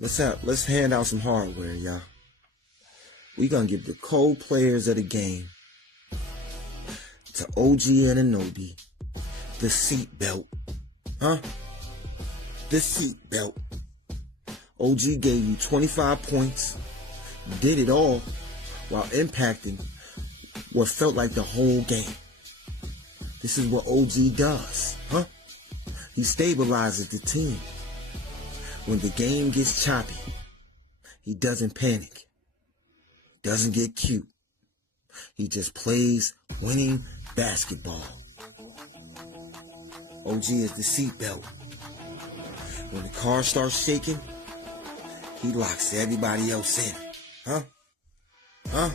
Let's hand out some hardware, y'all. We gonna give the cold players of the game to OG Anunoby the seat belt. Huh? The seat belt. OG gave you 25 points, did it all while impacting what felt like the whole game. This is what OG does, huh? He stabilizes the team. When the game gets choppy, he doesn't panic, doesn't get cute. He just plays winning basketball. OG is the seatbelt. When the car starts shaking, he locks everybody else in. Huh?